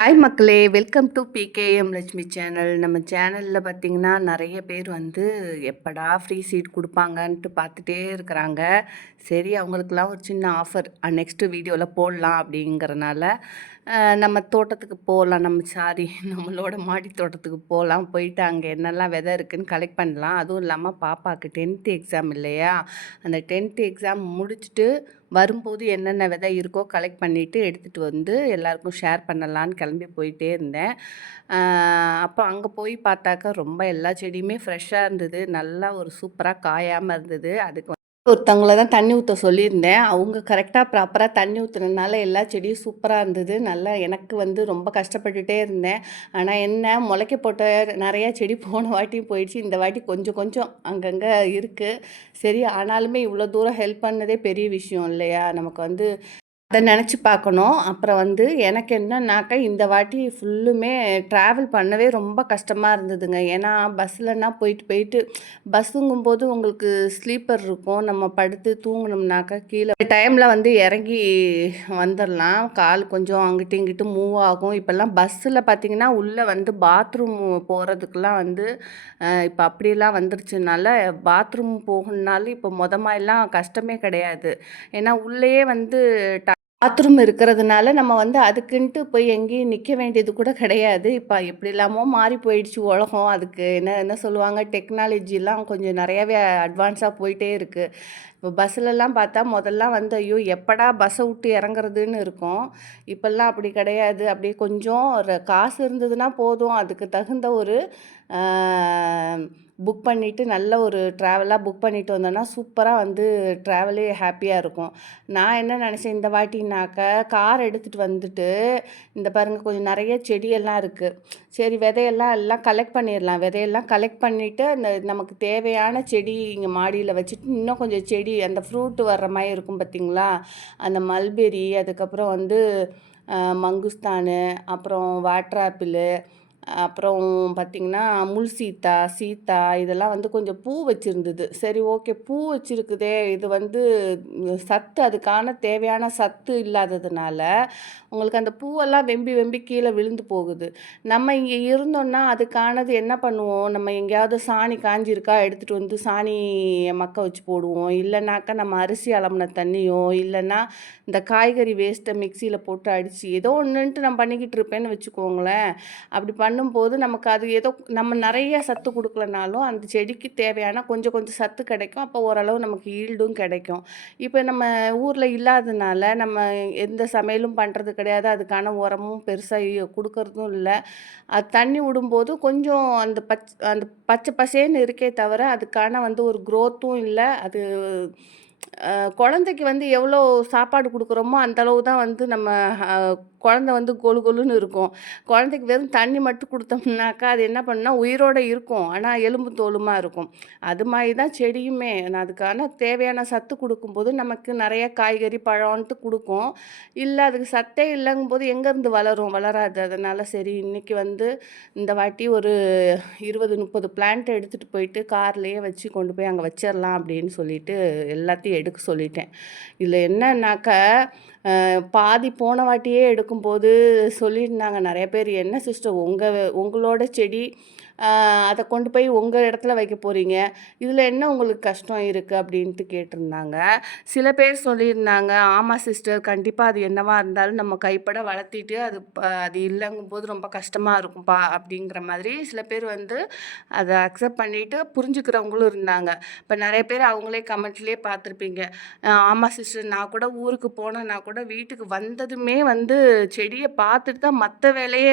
Hi மக்களே! Welcome to PKM Lakshmi channel. நம்ம சேனல்ல பார்த்தீங்கன்னா, நெறைய பேர் வந்து எப்படா ஃப்ரீ சீட் குடுப்பாங்கன்ட்டு பார்த்துட்டே இருக்கிறாங்க. சரி அவங்களுக்கெல்லாம் ஒரு சின்ன ஆஃபர் நெக்ஸ்ட் வீடியோல போடலாம் அப்படிங்கிறனால, நம்ம தோட்டத்துக்கு போலாம். நம்மளோட மாடி தோட்டத்துக்கு போலாம். போயிட்டு அங்கே என்னெல்லாம் விதை இருக்குன்னு கலெக்ட் பண்ணலாம். அதுவும் இல்லாம பாப்பாக்கு 10th எக்ஸாம் இல்லையா? அந்த 10th எக்ஸாம் முடிச்சுட்டு வரும்போது என்னென்ன விதை இருக்கோ கலெக்ட் பண்ணிவிட்டு எடுத்துகிட்டு வந்து எல்லாருக்கும் ஷேர் பண்ணலான்னு கிளம்பி போயிட்டே இருந்தேன். அப்போ அங்கே போய் பார்த்தாக்கா ரொம்ப எல்லா செடியுமே ஃப்ரெஷ்ஷாக இருந்தது. நல்லா ஒரு சூப்பராக காயாமல் இருந்தது. அதுக்கு ஒருத்தவங்கள தான் தண்ணி ஊற்ற சொல்லியிருந்தேன். அவங்க கரெக்டாக ப்ராப்பராக தண்ணி ஊற்றுனதுனால எல்லா செடியும் சூப்பராக இருந்தது. நல்லா எனக்கு வந்து ரொம்ப கஷ்டப்பட்டுட்டே இருந்தேன். ஆனால் என்ன முளைக்க போட்ட நிறையா செடி போன வாட்டியும் போயிடுச்சு. இந்த வாட்டி கொஞ்சம் கொஞ்சம் அங்கங்கே இருக்குது. சரி ஆனாலுமே இவ்வளோ தூரம் ஹெல்ப் பண்ணதே பெரிய விஷயம் இல்லையா? நமக்கு வந்து அத நெனச்சு பார்க்கணும். அப்புறம் வந்து எனக்கு என்னன்னாக்கா, இந்த வாட்டி ஃபுல்லுமே ட்ராவல் பண்ணவே ரொம்ப கஷ்டமா இருந்ததுங்க. ஏன்னா, பஸ்லனா போயிட்டு போயிட்டு பஸ்ஸுங்கும்போது உங்களுக்கு ஸ்லீப்பர் இருக்கும். நம்ம படுத்து தூங்குனோம்னாக்கா, கீழ டைம்ல வந்து இறங்கி வந்துரலாம். கால் கொஞ்சம் அங்கிட்டும் இங்கிட்டும் மூவ் ஆகும். இப்போல்லாம் பஸ்ஸில பார்த்தீங்கன்னா, உள்ள வந்து பாத்ரூம் போறதுக்குலாம் வந்து இப்ப அப்படிலாம் வந்துருச்சுனால, பாத்ரூம் போகணுனாலும் இப்போ மாரிலாம் கஷ்டமே கிடையாது. ஏன்னா, உள்ளயே வந்து பாத்ரூம் இருக்கிறதுனால நம்ம வந்து அதுக்குன்ட்டு போய் எங்கேயும் நிற்க வேண்டியது கூட கிடையாது. இப்போ எப்படிலாமோ மாறி போயிடுச்சு உலகம். அதுக்கு என்ன என்ன சொல்லுவாங்க, டெக்னாலஜிலாம் கொஞ்சம் நிறையாவே அட்வான்ஸாக போயிட்டே இருக்குது. இப்போ பஸ்ஸுலலாம் பார்த்தா முதல்லாம் வந்து ஐயோ எப்படா பஸ்ஸை விட்டு இறங்குறதுன்னு இருக்கும். இப்போல்லாம் அப்படி கிடையாது. அப்படியே கொஞ்சம் ஒரு காசு இருந்ததுன்னா போதும். அதுக்கு தகுந்த ஒரு புக் பண்ணிவிட்டு நல்ல ஒரு ட்ராவலாக புக் பண்ணிட்டு வந்தோன்னா சூப்பராக வந்து ட்ராவலே ஹாப்பியாக இருக்கும். நான் என்ன நினச்சேன் இந்த வாட்டினாக்க, கார் எடுத்துகிட்டு வந்துட்டு இந்த பாருங்கள் கொஞ்சம் நிறைய செடியெல்லாம் இருக்குது. சரி விதையெல்லாம் எல்லாம் கலெக்ட் பண்ணிடலாம். விதையெல்லாம் கலெக்ட் பண்ணிவிட்டு அந்த நமக்கு தேவையான செடி இங்கே மாடியில் வச்சுட்டு இன்னும் கொஞ்சம் செடி அந்த ஃப்ரூட் வர்ற மாதிரி இருக்கும் பார்த்திங்களா? அந்த மல்பெரி, அதுக்கப்புறம் வந்து மங்குஸ்தானு, அப்புறம் வாட்டர் ஆப்பிளு, அப்புறம் பார்த்திங்கன்னா முள் சீத்தா, சீத்தா இதெல்லாம் வந்து கொஞ்சம் பூ வச்சுருந்தது. சரி ஓகே பூ வச்சுருக்குதே இது வந்து சத்து அதுக்கான தேவையான சத்து இல்லாததுனால உங்களுக்கு அந்த பூவெல்லாம் வெம்பி வெம்பி கீழே விழுந்து போகுது. நம்ம இங்கே இருந்தோம்னா அதுக்கானது என்ன பண்ணுவோம், நம்ம எங்கேயாவது சாணி காஞ்சிருக்கா எடுத்துகிட்டு வந்து சாணியை மக்க வச்சு போடுவோம். இல்லைனாக்கா நம்ம அரிசி அலம்பின தண்ணியோ இல்லைன்னா இந்த காய்கறி வேஸ்ட்டை மிக்சியில் போட்டு அடித்து ஏதோ ஒன்றுன்ட்டு நான் பண்ணிக்கிட்டு இருப்பேன்னு வச்சுக்கோங்களேன். அப்படி பண்ணும்போது நமக்கு அது ஏதோ நம்ம நிறைய சத்து கொடுக்கலனாலும் அந்த செடிக்கு தேவையான கொஞ்சம் கொஞ்சம் சத்து கிடைக்கும். அப்போ ஓரளவு நமக்கு ஈல்டும் கிடைக்கும். இப்போ நம்ம ஊரில் இல்லாதனால நம்ம எந்த சமையலும் பண்ணுறது கிடையாது. அதுக்கான உரமும் பெருசாக கொடுக்கறதும் இல்லை. அது தண்ணி விடும்போது கொஞ்சம் அந்த பச்சை பசேன்னு இருக்கே தவிர அதுக்கான வந்து ஒரு க்ரோத்தும் இல்லை. அது குழந்தைக்கு வந்து எவ்வளோ சாப்பாடு கொடுக்குறோமோ அந்தளவு தான் வந்து நம்ம குழந்த வந்து கொழு கொழுன்னு இருக்கும். குழந்தைக்கு வெறும் தண்ணி மட்டும் கொடுத்தோம்னாக்கா அது என்ன பண்ணும்னா உயிரோடு இருக்கும். ஆனால் எலும்பு தோலுமா இருக்கும். அது மாதிரி தான் செடியுமே. அதுக்கான தேவையான சத்து கொடுக்கும்போது நமக்கு நிறைய காய்கறி பழம்ன்ட்டு கொடுக்கும். இல்லை அதுக்கு சத்தே இல்லைங்கும்போது எங்கேருந்து வளரும்? வளராது. அதனால் சரி இன்றைக்கி வந்து இந்த வாட்டி ஒரு 20, 30 பிளான்ட் எடுத்துகிட்டு போயிட்டு கார்லேயே வச்சு கொண்டு போய் அங்கே வச்சிடலாம் அப்படின்னு சொல்லிட்டு எல்லாத்தையும் எடுக்க சொல்லிட்டேன். இதில் என்னன்னாக்கா பாதி போன வாட்டியே எடுக்கும்போது சொல்லியிருந்தாங்க நிறைய பேர், "என்ன சிஸ்டர் உங்களோட செடி அதை கொண்டு போய் உங்கள் இடத்துல வைக்க போகிறீங்க. இதில் என்ன உங்களுக்கு கஷ்டம் இருக்குது?" அப்படின்ட்டு கேட்டிருந்தாங்க. சில பேர் சொல்லியிருந்தாங்க, "ஆமாம் சிஸ்டர் கண்டிப்பாக அது என்னவா இருந்தாலும் நம்ம கைப்பட வளர்த்திட்டு அது இல்லைங்கும்போது ரொம்ப கஷ்டமாக இருக்கும்ப்பா" அப்படிங்கிற மாதிரி சில பேர் வந்து அதை அக்செப்ட் பண்ணிவிட்டு புரிஞ்சுக்கிறவங்களும் இருந்தாங்க. இப்போ நிறைய பேர் அவங்களே கமெண்ட்லேயே பார்த்துருப்பீங்க, "ஆமாம் சிஸ்டர் நான் கூட ஊருக்கு போனேன்னா கூட வீட்டுக்கு வந்ததுமே வந்து செடியை பார்த்துட்டு தான் மற்ற வேலையை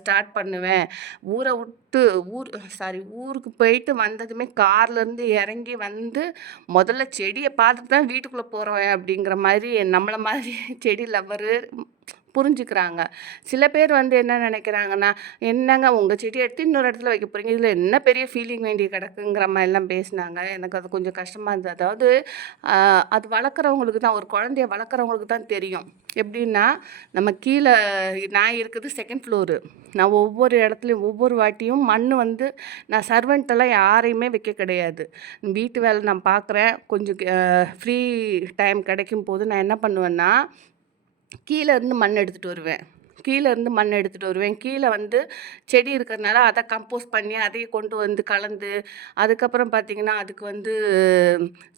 ஸ்டார்ட் பண்ணுவேன். ஊரை விட்டு ஊருக்கு போயிட்டு வந்ததுமே கார்லேருந்து இறங்கி வந்து முதல்ல செடியை பார்த்துட்டு தான் வீட்டுக்குள்ளே போகிறேன்" அப்படிங்கிற மாதிரி நம்மளை மாதிரி செடி லவ்வரு புரிஞ்சுக்கிறாங்க. சில பேர் வந்து என்ன நினைக்கிறாங்கன்னா, "என்னங்க உங்கள் செடி எடுத்து இன்னொரு இடத்துல வைக்க போகிறீங்க. இதில் என்ன பெரிய ஃபீலிங் வேண்டி கிடக்குங்கிற மாதிரிலாம் பேசினாங்க. எனக்கு அது கொஞ்சம் கஷ்டமாக இருந்தது. அதாவது அது வளர்க்குறவங்களுக்கு தான் ஒரு குழந்தைய வளர்க்குறவங்களுக்கு தான் தெரியும். எப்படின்னா நம்ம கீழே நான் இருக்குது செகண்ட் ஃப்ளோரு. நான் ஒவ்வொரு இடத்துலையும் ஒவ்வொரு வாட்டியும் மண் வந்து நான் சர்வெண்ட்டெல்லாம் யாரையுமே வைக்க கிடையாது. வீட்டு வேலை நான் பார்க்குறேன். கொஞ்சம் ஃப்ரீ டைம் கிடைக்கும் போது நான் என்ன பண்ணுவேன்னா கீழே இருந்து மண் எடுத்துகிட்டு வருவேன். கீழ இருந்து மண் எடுத்துட்டு வருவேன். கீழ வந்து செடி இருக்கிறதுனால அத கம்போஸ்ட் பண்ணி அதையும் கொண்டு வந்து கலந்து, அதுக்கப்புறம் பார்த்தீங்கன்னா, அதுக்கு வந்து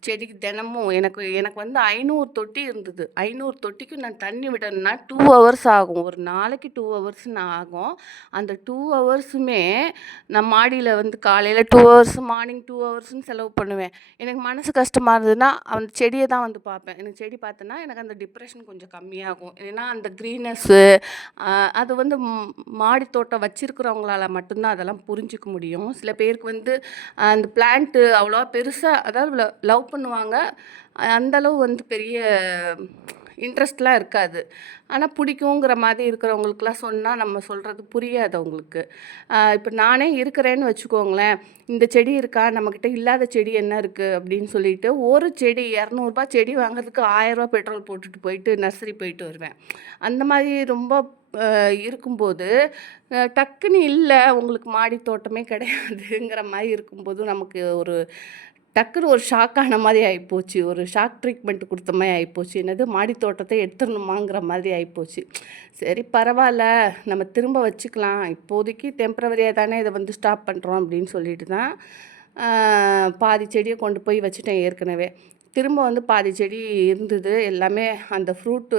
செடிக்கு தினமும் எனக்கு எனக்கு வந்து 500 தொட்டி இருந்தது. 500 தொட்டிக்கு நான் தண்ணி விடணும்னா 2 ஹவர்ஸ் ஆகும். ஒரு நாளைக்கு 2 ஹவர்ஸ்ன்னு ஆகும். அந்த 2 ஹவர்ஸுமே நான் மாடியில வந்து காலையில 2 ஹவர்ஸ், மார்னிங் 2 ஹவர்ஸ்ன்னு செலவு பண்ணுவேன். எனக்கு மனசு கஷ்டமா இருந்ததுன்னா, அந்த செடிய தான் வந்து பார்ப்பேன். எனக்கு செடி பார்த்தேன்னா, எனக்கு அந்த டிப்ரஷன் கொஞ்சம் கம்மியாகும். ஏன்னா, அந்த க்ரீனஸ்ஸு அ அது வந்து மாடி தோட்டம் வச்சிருக்கிறவங்களால மட்டும் தான் அதெல்லாம் புரிஞ்சுக்க முடியும். சில பேருக்கு வந்து அந்த பிளான்ட்டு அவ்வளோவா பெருசா அதாவது லவ் பண்ணுவாங்க. அந்த அளவு வந்து பெரிய இன்ட்ரெஸ்ட்லாம் இருக்காது. ஆனா பிடிக்குங்கிற மாதிரி இருக்கிறவங்களுக்குலாம் சொன்னா நம்ம சொல்றது புரியாது அவங்களுக்கு. இப்ப நானே இருக்கிறேன்னு வச்சுக்கோங்களேன், இந்த செடி இருக்கா? நம்மகிட்ட இல்லாத செடி என்ன இருக்கு? அப்படின்னு சொல்லிட்டு ஒரு செடி ரூ. 200 செடி வாங்குறதுக்கு ரூ. 1000 பெட்ரோல் போட்டுட்டு போயிட்டு நர்சரி போயிட்டு வருவேன். அந்த மாதிரி ரொம்ப இருக்கும்போது, டக்குன்னு இல்ல உங்களுக்கு மாடி தோட்டமே கிடையாதுங்கிற மாரி இருக்கும்போது, நமக்கு ஒரு டக்குன்னு ஒரு ஷாக் ஆன மாரி ஆயிப்போச்சு. ஒரு ஷாக் ட்ரீட்மெண்ட் குடுத்த மாரி ஆயிப்போச்சு. என்னது மாடி தோட்டத்த எடுத்துடணுமாங்கிற மாதிரி ஆயிப்போச்சு. சரி பரவால்ல, நம்ம திரும்ப வச்சுக்கலாம். இப்போதைக்கு டெம்பரவரியா தானே இத வந்து ஸ்டாப் பண்றோம் அப்படின்னு சொல்லிட்டு தான், அ பாதி செடிய கொண்டு போய் வச்சுட்டேன் ஏற்கனவே. திரும்ப வந்து பாதி செடி இருந்தது. எல்லாமே அந்த ஃப்ரூட்டு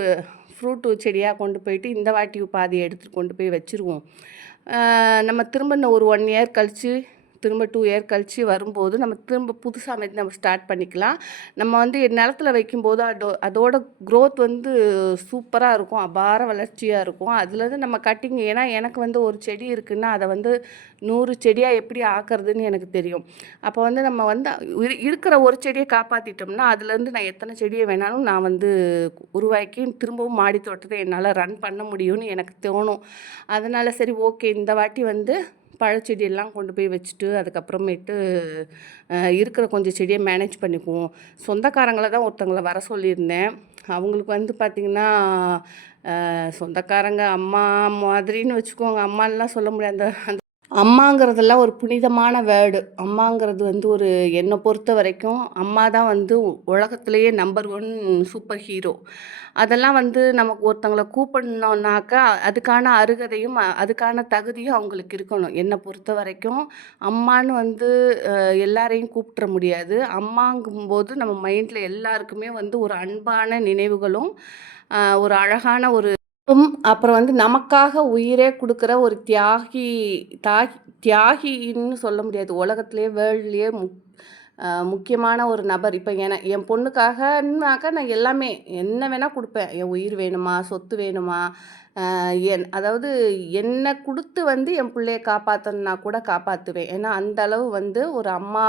செடியா கொண்டு போயிட்டு இந்த வாட்டி பாதி எடுத்துட்டு கொண்டு போய் வச்சுருவோம். நம்ம திரும்ப இன்னும் ஒரு 1 இயர் கழிச்சு, திரும்ப 2 இயர் கழிச்சு வரும்போது, நம்ம திரும்ப புதுசா வந்து நம்ம ஸ்டார்ட் பண்ணிக்கலாம். நம்ம வந்து நிலத்துல வைக்கும்போது அதோட குரோத் வந்து சூப்பரா இருக்கும். அபார வளர்ச்சியா இருக்கும். அதுலேருந்து நம்ம கட்டிங் ஏன்னா எனக்கு வந்து ஒரு செடி இருக்குன்னா, அத வந்து 100 செடியா எப்படி ஆக்குறதுன்னு எனக்கு தெரியும். அப்போ வந்து நம்ம வந்து இருக்கிற ஒரு செடிய காப்பாத்திட்டோம்னா, அதுலேருந்து நான் எத்தனை செடிய வேணாலும் நான் வந்து உருவாக்கி திரும்பவும் மாடி தோட்டத்த என்னால ரன் பண்ண முடியும்னு எனக்கு தோணும். அதனால சரி ஓகே இந்த வாட்டி வந்து பழச்செடியெல்லாம் கொண்டு போய் வச்சுட்டு, அதுக்கப்புறமேட்டு இருக்கிற கொஞ்சம் செடிய மேனேஜ் பண்ணிக்குவோம். சொந்தக்காரங்கள தான் ஒருத்தவங்கள வர சொல்லியிருந்தேன். அவங்களுக்கு வந்து பார்த்திங்கன்னா, சொந்தக்காரங்க அம்மா மாதிரின்னு வச்சுக்கோங்க. அம்மான்லாம் சொல்ல முடியாது. அந்த அம்மாங்கிறதெல்லாம் ஒரு புனிதமான வேர்டு. அம்மாங்கிறது வந்து ஒரு என்னை பொறுத்த வரைக்கும் அம்மா தான் வந்து உலகத்திலேயே நம்பர் 1 சூப்பர் ஹீரோ. அதெல்லாம் வந்து நமக்கு ஒருத்தங்கள கூப்பிடணும்னாக்கா, அதுக்கான அருகதையும், அதுக்கான தகுதியும் அவங்களுக்கு இருக்கணும். என்னை பொறுத்த வரைக்கும் அம்மான்னு வந்து எல்லாரையும் கூப்பிட்ற முடியாது. அம்மாங்கும்போது நம்ம மைண்டில எல்லாருக்குமே வந்து ஒரு அன்பான நினைவுகளும், ஒரு அழகான ஒரு அப்புறம் வந்து நமக்காக உயிரே குடுக்குற ஒரு தாகி தியாகின்னு சொல்ல முடியாது. உலகத்திலேயே வேர்ல்ட்லேயே முக்கியமான ஒரு நபர். இப்ப என் பொண்ணுக்காகன்னாக்கா நான் எல்லாமே என்ன வேணா குடுப்பேன். என் உயிர் வேணுமா? சொத்து வேணுமா? அதாவது என்ன குடுத்து வந்து என் புள்ளைய காப்பாத்தணும்னா கூட காப்பாத்துவேன். ஏன்னா, அந்த அளவு வந்து ஒரு அம்மா,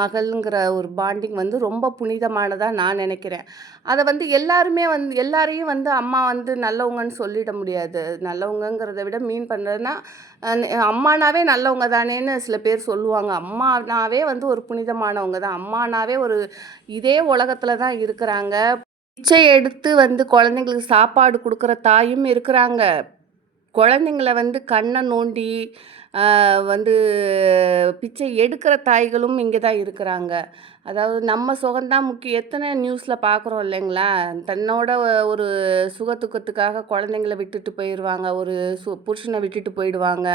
மகள்ங்கிற ஒரு பாண்டிங் வந்து ரொம்ப புனிதமானதா நான் நெனைக்கிறேன். அத வந்து எல்லாரையும் வந்து அம்மா வந்து நல்லவங்கன்னு சொல்லிட முடியாது. நல்லவங்கங்கிறத விட மீன் பண்றதுன்னா, அம்மானாவே நல்லவங்க தானேன்னு சில பேர் சொல்லுவாங்க. அம்மானாவே வந்து ஒரு புனிதமானவங்க தான். அம்மானாவே ஒரு இதே உலகத்துல தான் இருக்கிறாங்க. பிச்சை எடுத்து வந்து குழந்தைங்களுக்கு சாப்பாடு குடுக்குற தாயும் இருக்கிறாங்க. குழந்தைங்கள வந்து கண்ண நோண்டி, வந்து பிச்சை எடுக்கிற தாய்களும் இங்க தான் இருக்கிறாங்க. அதாவது நம்ம சுகம் தான் முக்கியம். எத்தனை நியூஸ்ல பார்க்குறோம் இல்லைங்களா? தன்னோட ஒரு சுக துக்கத்துக்காக குழந்தைங்கள விட்டுட்டு போயிருவாங்க. ஒரு புருஷன விட்டுட்டு போயிடுவாங்க.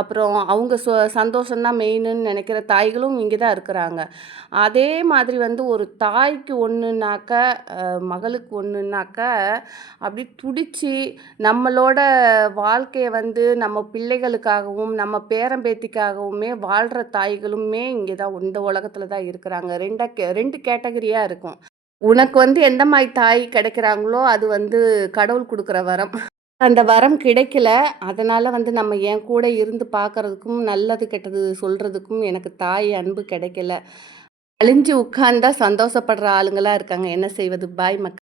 அப்புறம் அவங்க சந்தோஷம் தான் மெயினுன்னு நெனைக்கிற தாய்களும் இங்க தான் இருக்கிறாங்க. அதே மாதிரி வந்து ஒரு தாய்க்கு ஒண்ணுனாக்க, மகளுக்கு ஒண்ணுனாக்க, அப்படி துடிச்சு நம்மளோட வாழ்க்கைய வந்து நம்ம பிள்ளைகளுக்காகவும், நம்ம பேரன் பேத்திக்காகவுமே வாழ்ற தாய்களுமே இங்க தான் இந்த உலகத்துல தான் இருக்கிறாங்க. 2 கேட்டகரியா இருக்கும். உனக்கு வந்து எந்த மாரி தாய் கிடைக்கிறாங்களோ, அது வந்து கடவுள் குடுக்குற வரம். அந்த வரம் கிடைக்கல. அதனால வந்து நம்ம என் கூட இருந்து பார்க்கறதுக்கும், நல்லது கெட்டது சொல்றதுக்கும் எனக்கு தாய் அன்பு கிடைக்கல. அழிஞ்சு உட்கார்ந்தா சந்தோஷப்படுற ஆளுங்களா இருக்காங்க. என்ன செய்வது? பாய்